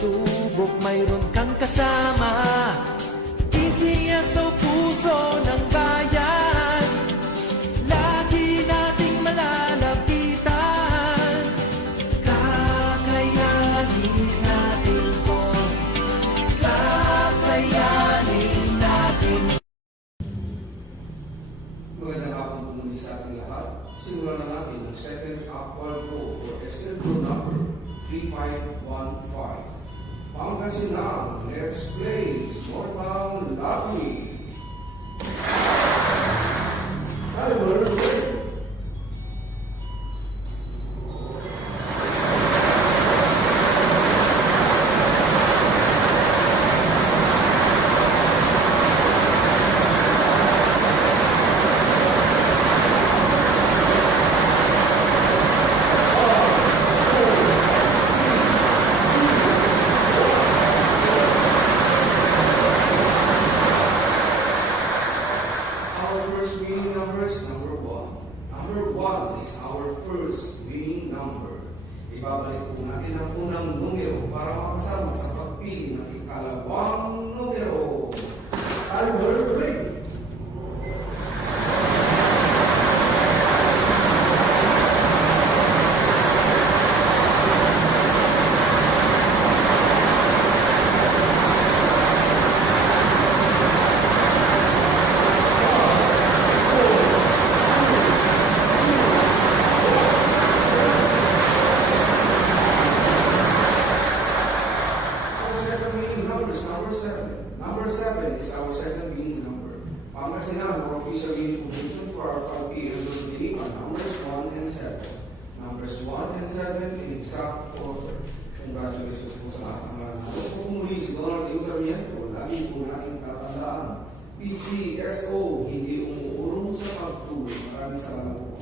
pagsubok, mayroon kang kasama. PCSO, puso ng bayan, lagi nating malalapitan. Kakayanin natin to, kakayanin natin. Magandang hapon po muli sa ating lahat. Simulan na natin ang second upward row for external row number 3515. Pangasinan, let's play Small Town Lottery. Timer ready. Number one is our first winning number. Ibabalik po natin ang unang numero para makasama sa pagpili ng ikalawang numero. Timer ready. Number 7 is our second winning number. Pangasinan, our official winning position for our 5P game are numbers 1 and 7. Numbers 1 and 7 in exact order. Congratulations po sa lahat ng mga natin. Kung muli siguro natin yung sarmiento, lagi po natin tatandaan. PCSO, hindi umuurong sa pagtulong. Maraming salamat po.